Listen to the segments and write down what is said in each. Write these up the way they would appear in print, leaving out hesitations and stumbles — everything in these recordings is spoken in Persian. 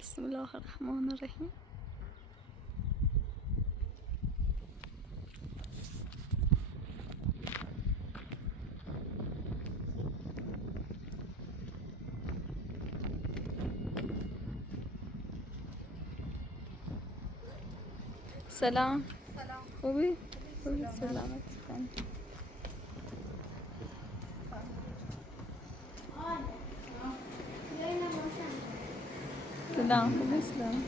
بسم الله الرحمن الرحیم. سلام. خوبی؟ خوبی سلامت کنی. سلام خوبی سلام.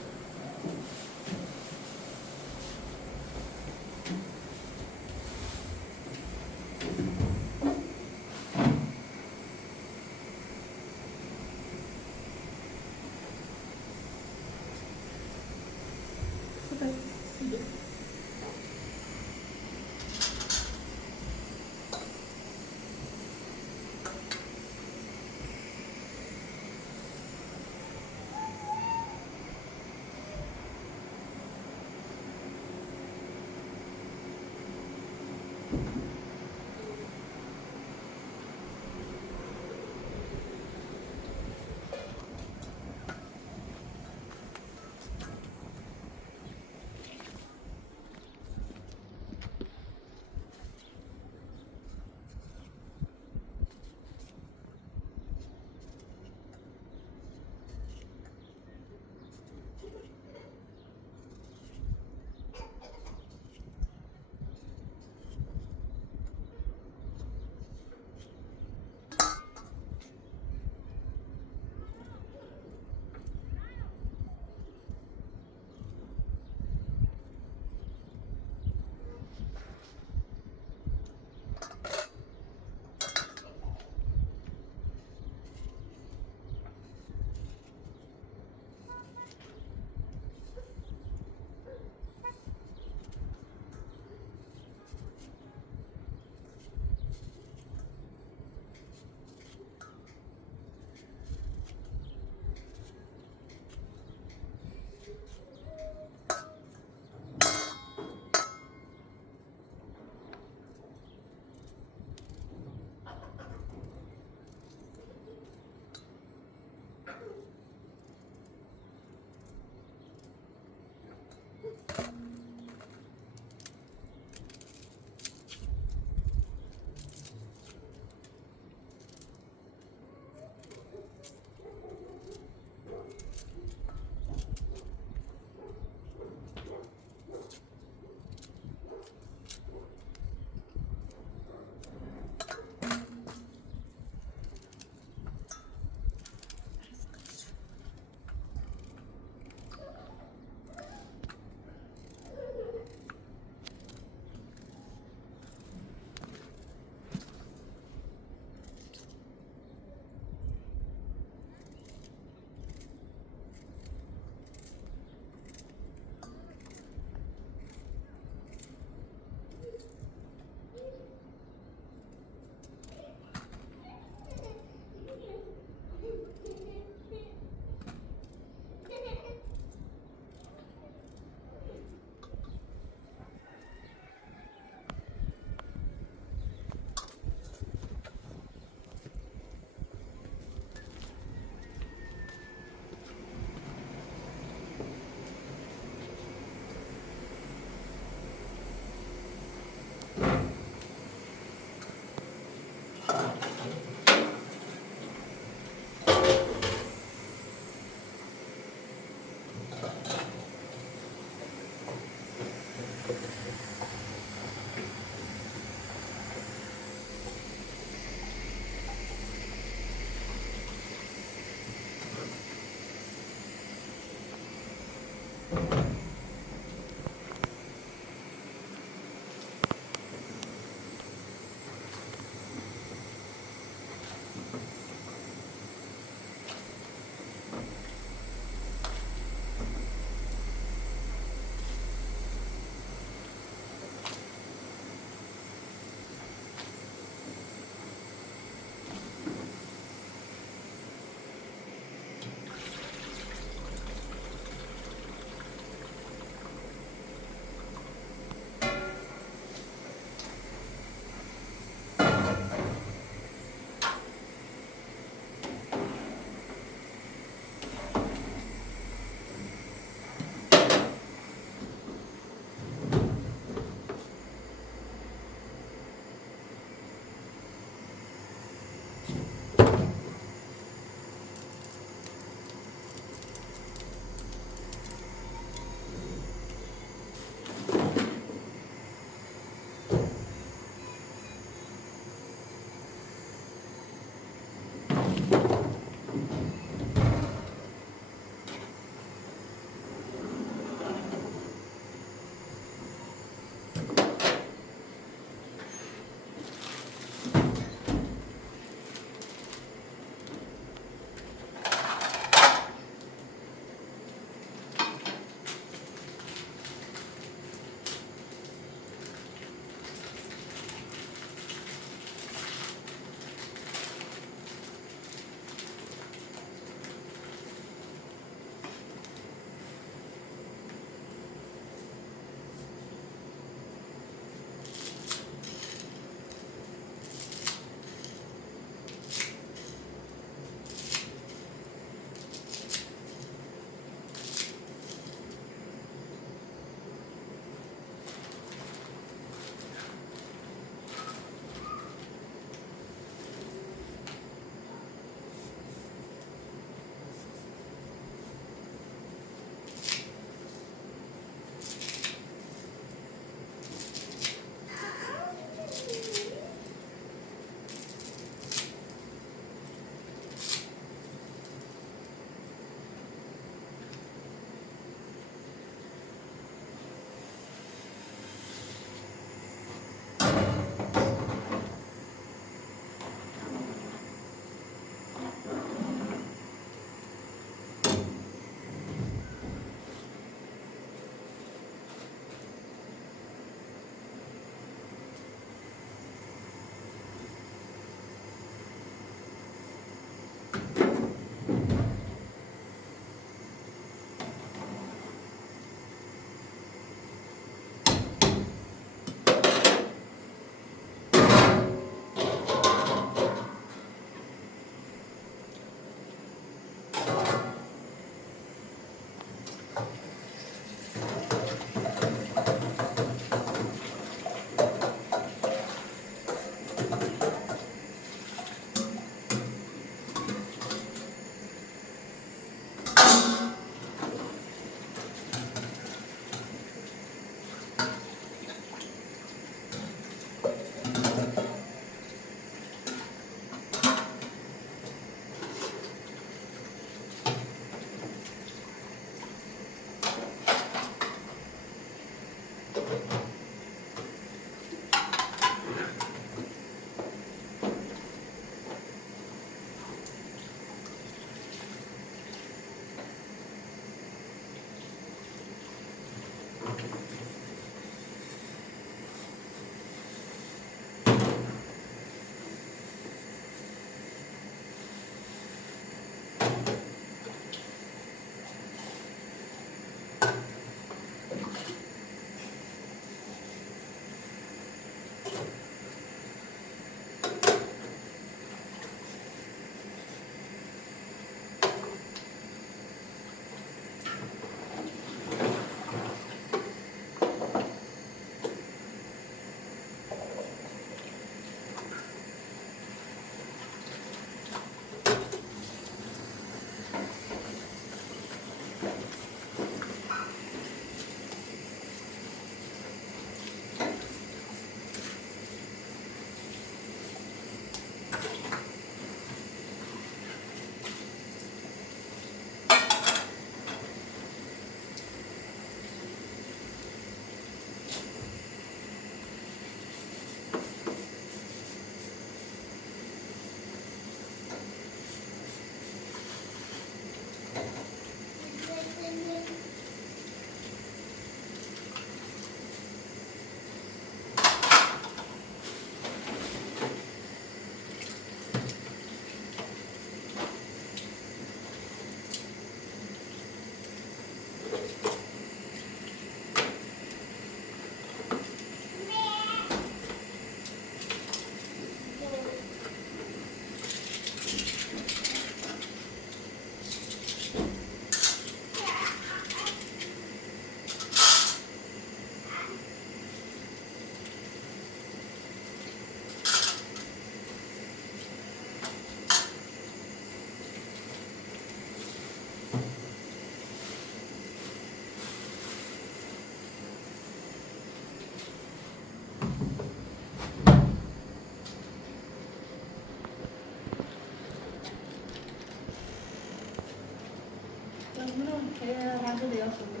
Böyle yazıldı.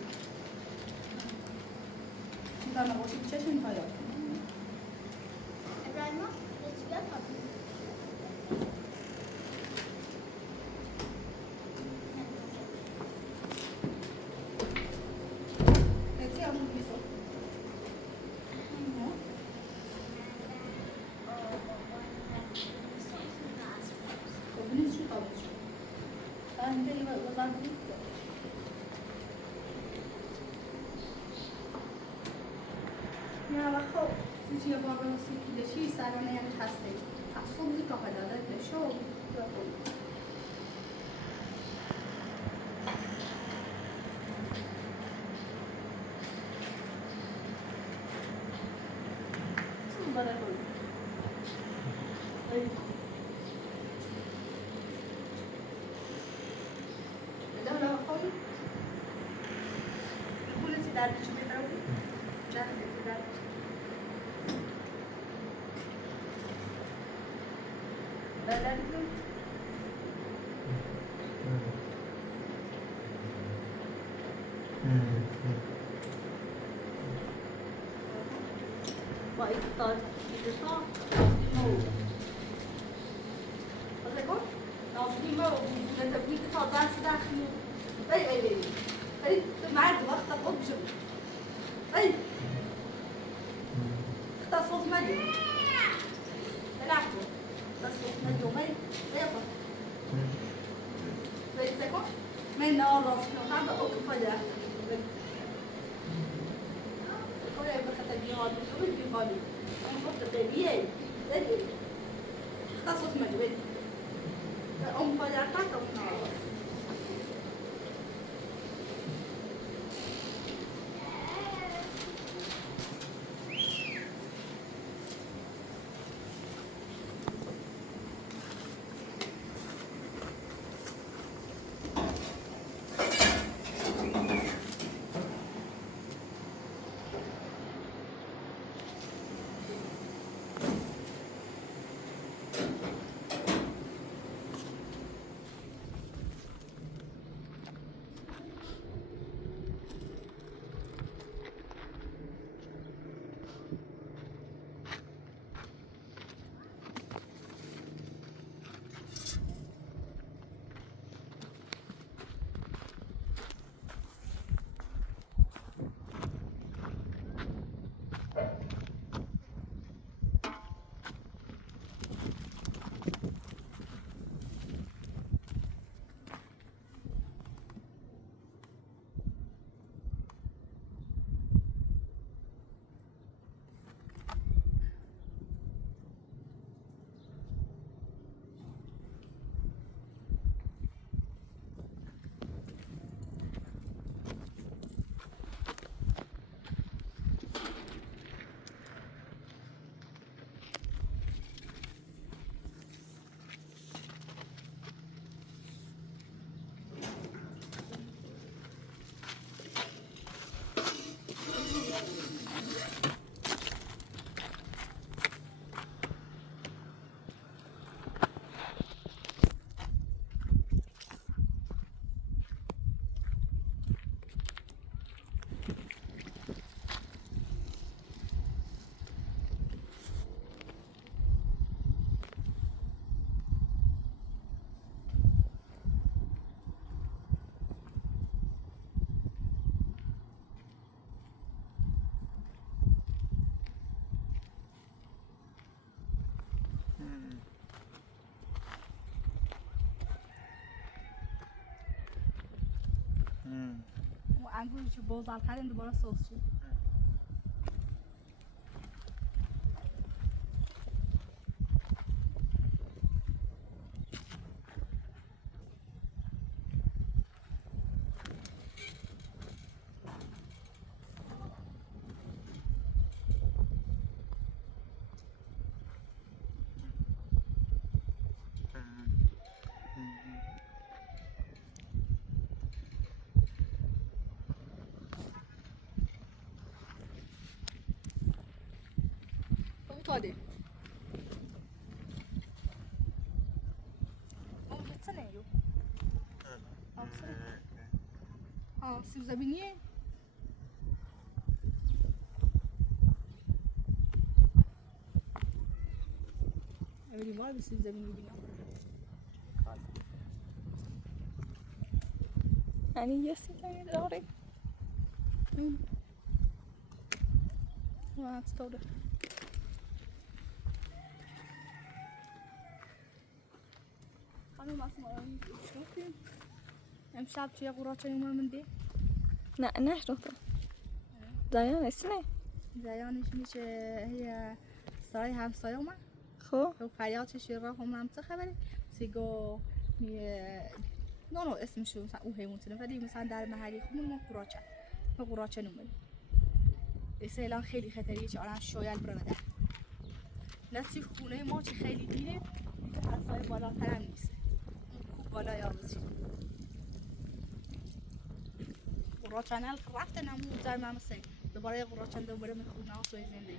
Şimdi ana boşu bir çeşin hayal. İbrahim'a resim yapmadım. Esse é um piso. Bunu şu kalmış. Ben de o zaman bitti. Ya bak o siz ya baba nasıl ki de şey sarana yani hasta. Asıl bir kafada da şu yapıyor. Bana koy. Ay. Neden öyle bakalım? Bu ne kadar bir şey var? Güzel. Ben Vậy tới thì có ngủ. Có thể có. Nó đi mơ nên là đi cái thọ ra ra khi đây tôi nói của bác tập ốp chụp đây ta sống mà đi đây là của ta sống mà đi đây đây là đây sẽ có men nó ta đã ốp phải ra Olha, você está de roda, tudo de roda. Não pode ter dinheiro. Está só se mais bem. Pode ir até o final. انگورش بوزال کردن دوباره سس شد Hadi. Oğlum gitsene yok. Alsana. سیب زمینیه. اولین بار به سیب زمینی بینم. یعنی یه سیب زمینی داری؟ ما هستوده. خانم اسماء شوفي امشب توی قراچه اومد من دی. نه نشناختم. زایان اسمه؟ زایانش میشه هي سایه همسایه اومد. خب و فریادش راه هم چه خبره؟ سیگو نه اسمشو مثلا او همونتونه ولی مثلا در محلی خودمون ما قراچه نمونه. اصلا خیلی خطریه چه آدم شاید برده. نصف خونه ما چه خیلی دیره دیگه همسایه بالاتر هم نیست. خوب بالای آوازی. قراچه رفته نمود در ممسه. دوباره قراچه دوباره میخونه آسوی زندگی.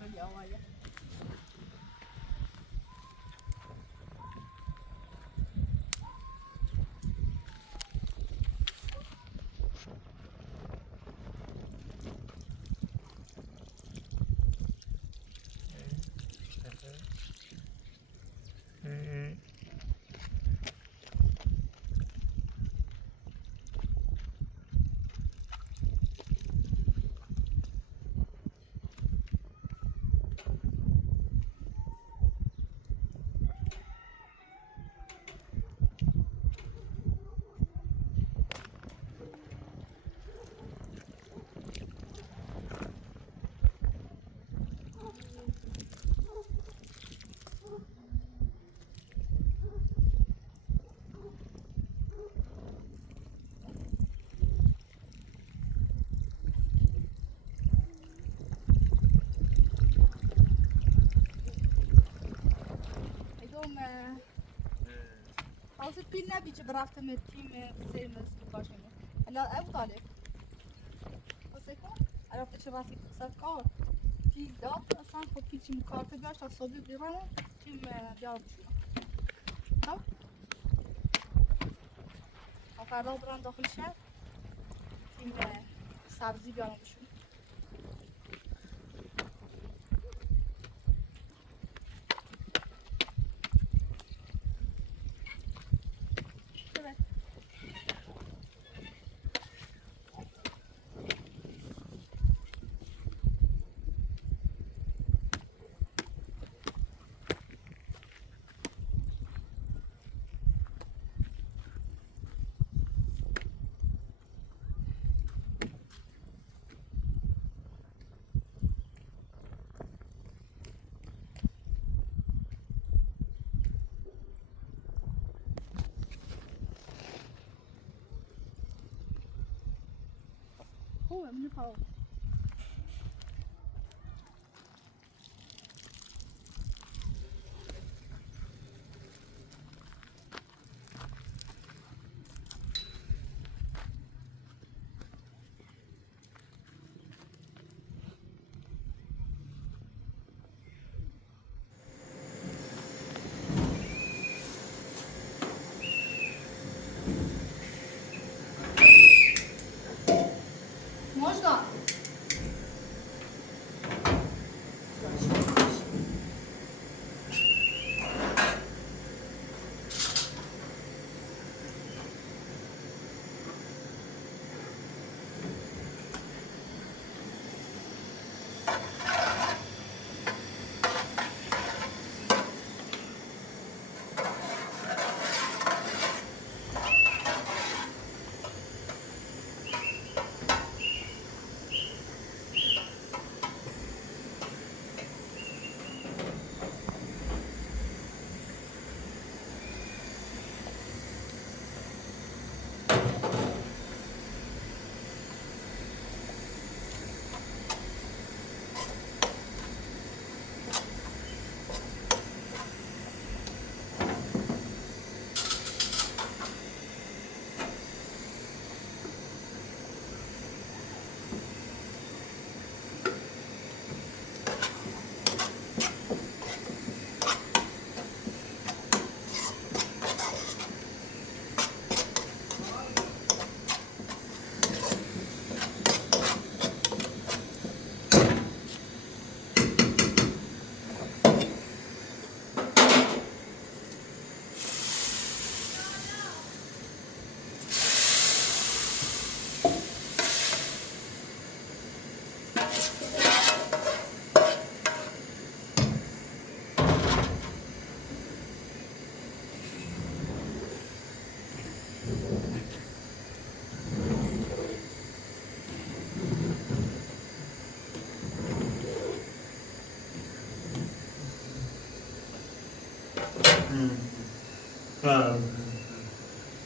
ولی آوایه. حاضر بین نبی که برفتم تیم سری مسکی باشیم. الا ابو طالب. واسه کن. عرفت چه واسه کار. تیم داد اصلا خود کی تیم کار تبیاش تا صبح بیرون تیم بیار بشیم. خب. فردا برام داخل شهر. تیم سبزی بیارم بشیم. من فوق. مجدا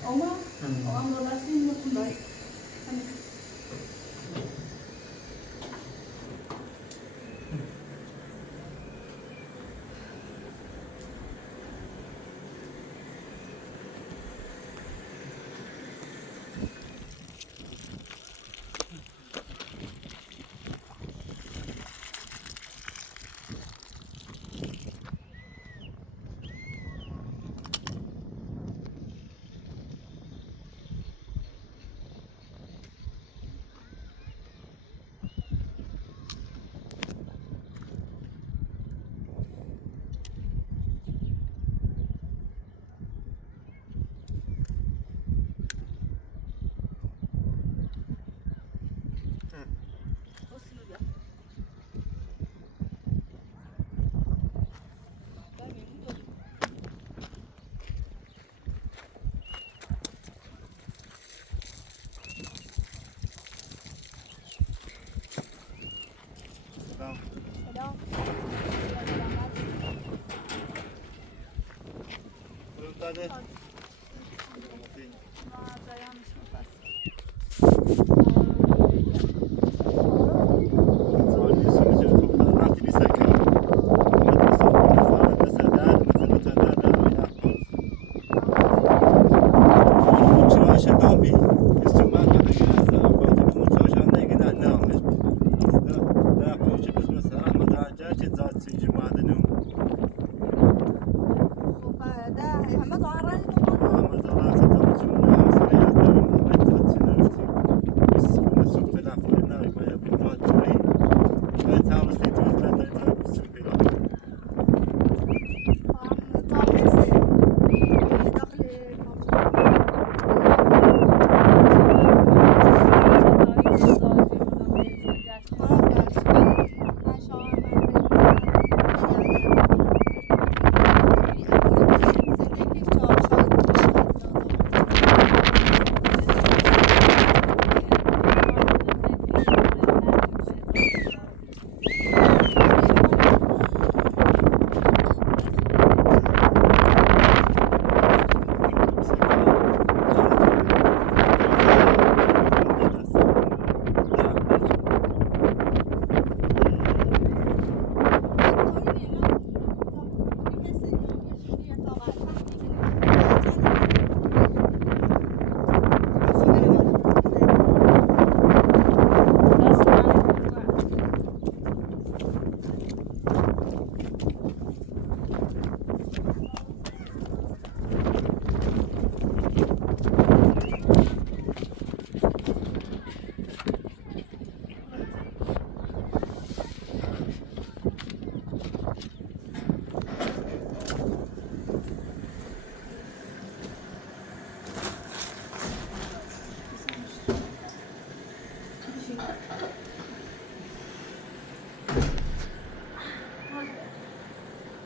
Oma, orang berbasis ni pun baik.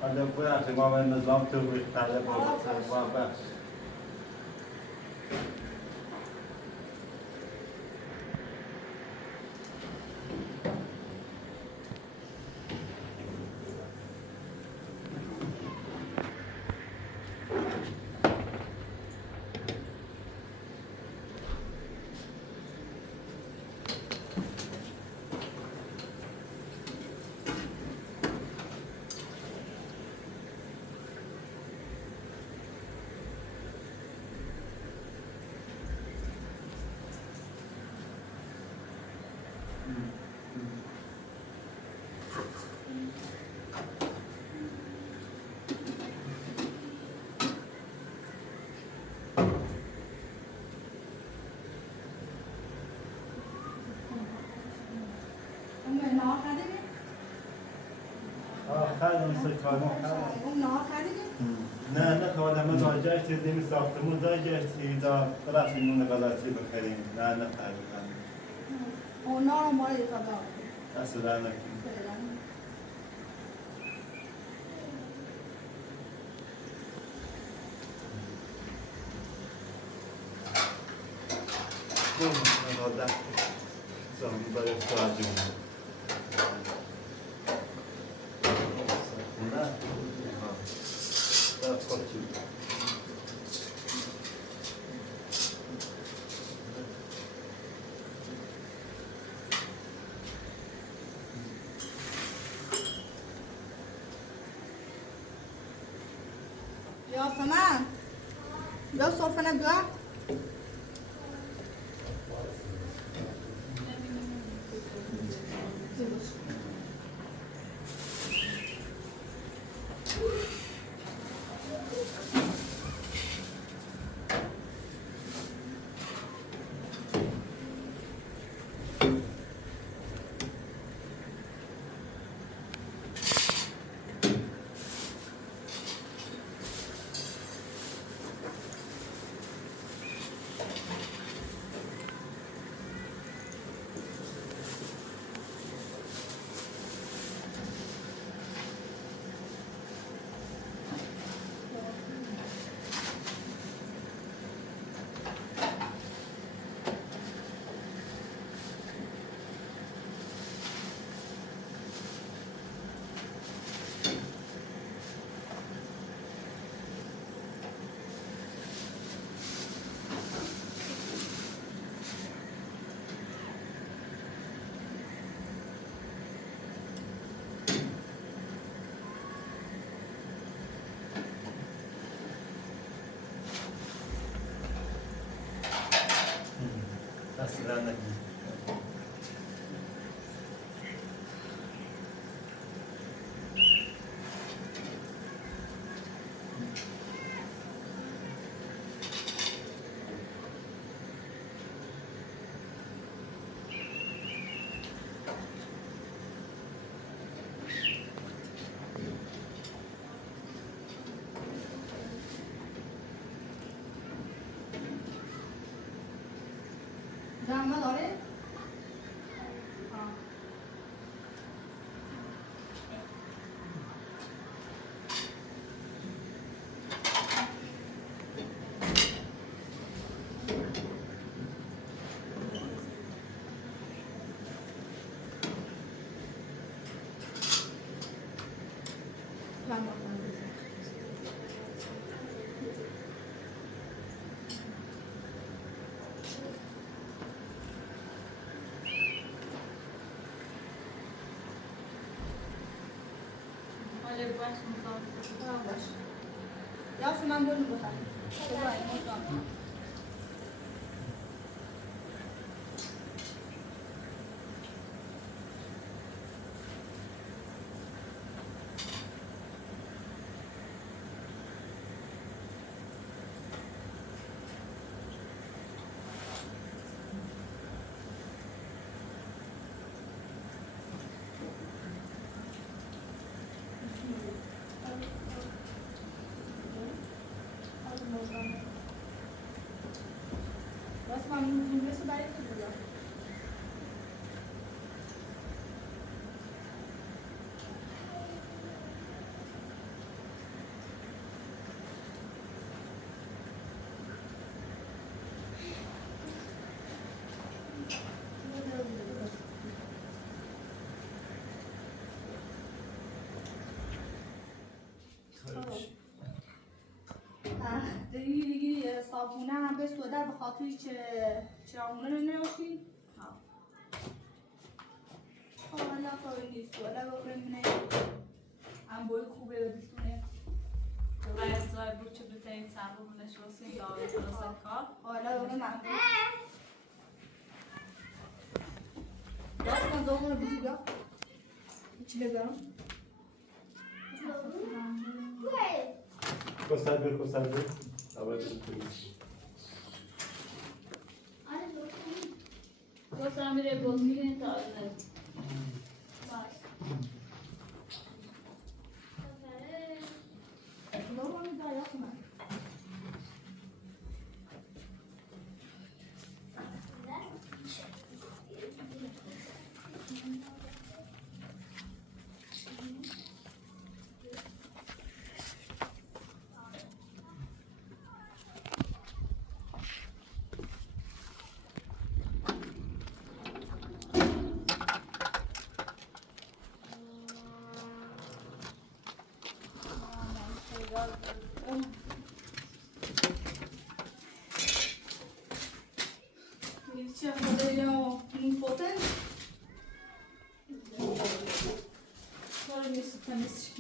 حالا ببخشید ما به نظام تو روی طلب و بخش نه خواهد همه زاجه چیزی ساختمون زاجه چیزا رفتیمون غلطی بخریم نه خریدم اونا رو مال یکا اصلا نکنیم زمین برای افتراجی نه خواهد یاسمن بیا صرفه نبیا اصلا نگید زحمه داره؟ باش یاسمن برو بخر من میرسه برای تو بودم دیگه صابونه هم به سوده به خاطری که چراغونه نمیاشی حالا کاری نیست سوده بکنیم نه هم بای خوبه بتونه باید زای بود چه بتایید سربون نشوستیم داوی درست کار حالا اونه مخدوم دست من زومون رو بیزی بیا چی بگرم؟ کسر اول باز هم میره باز میره تا آزه C'è un modello impotente. Guarda che sto messo.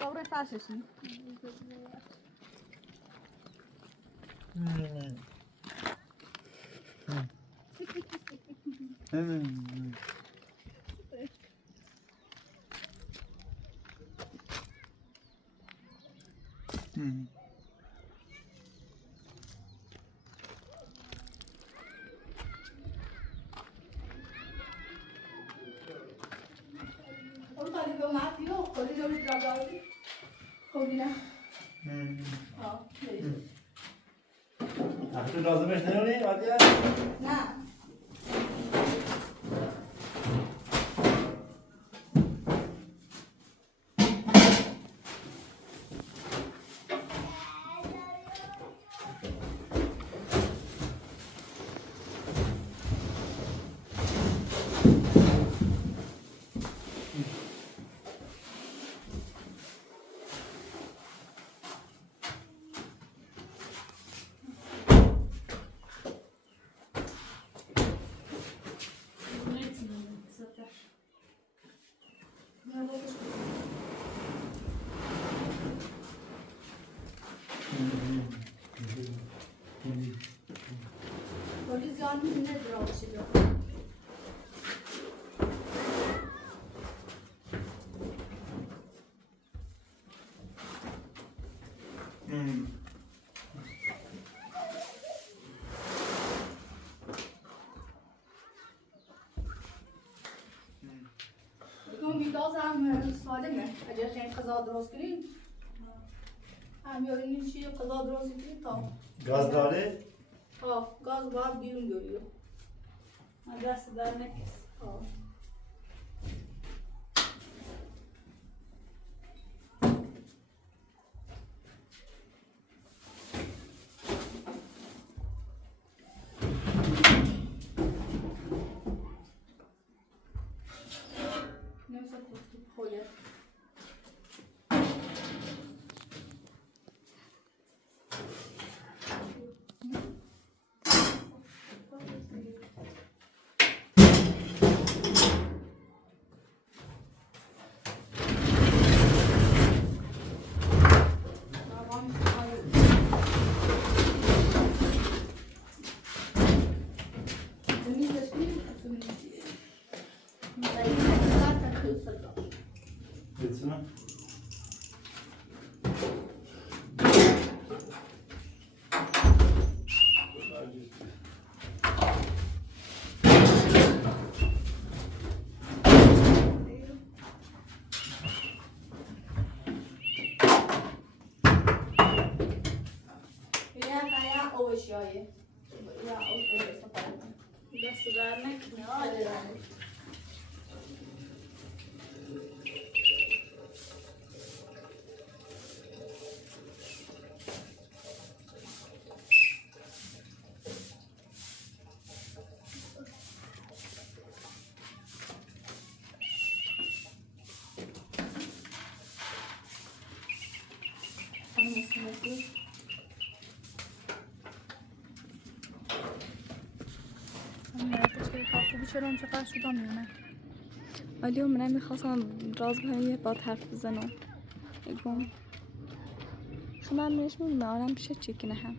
Ahora faz assim. Onu da bir maat yok. Koridor bir dragaldı. Koridor. Ha, neyse. تو لازمش نمی‌ری عادیه؟ نه. Polis yalnız nedir alışıyor? Bugün میدازم سالمه اگر خیلی قضا درست کنیم هم یارین چیه قضا درست کنیم تا گاز داره؟ گاز باید بیرون بیاریم دست در نکس. نمیشه خوله بتونم؟ دست در نکنه. چرا اون چقدر شدم میونه ولی من میخواستم راز بهم یه با حرف بزنم بگم خب من منش میدونم آرام پیش چیکنه هم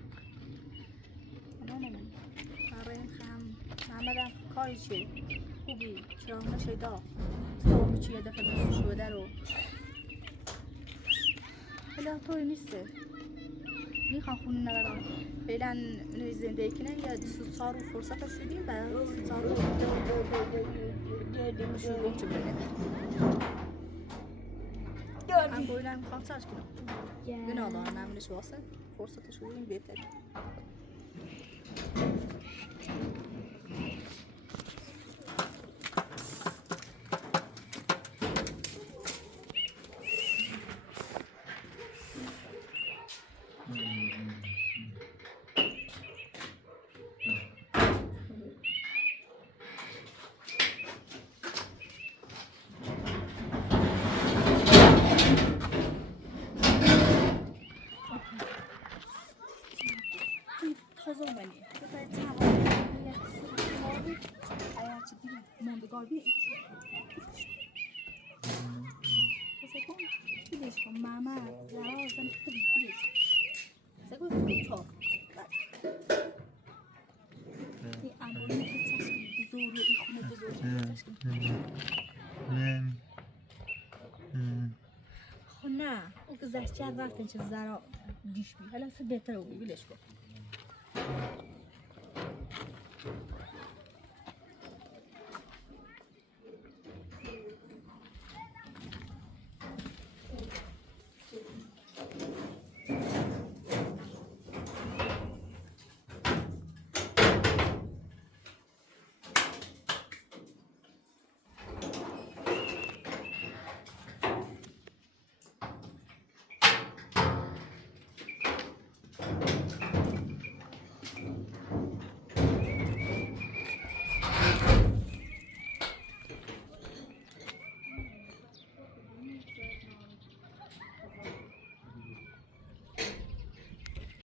برای خم محمدم کاری چیه خوبی چرا نشه دا سوام چیه دفعه دست شده رو ولی طوری نیسته میخوام خونه نبرم فعلا من زندگی کنم یا صار و فرصت شدیم بعد صار و شدیم چه بگم من باید میخوام سرچ کنم گناه دارم نمیش واسه فرصت شدیم بهتر تازه منی بذارید تمام یک سری اگر چی دیگه ماندگار بید بیدش کن ماما لازم بیدش سگو تا این امروی که تشکیل بزرگ این خونه بزرگ تشکیل خب نه او گذشته وقتی چه زرا دیش بی حالا سه بهتره او بیلش کن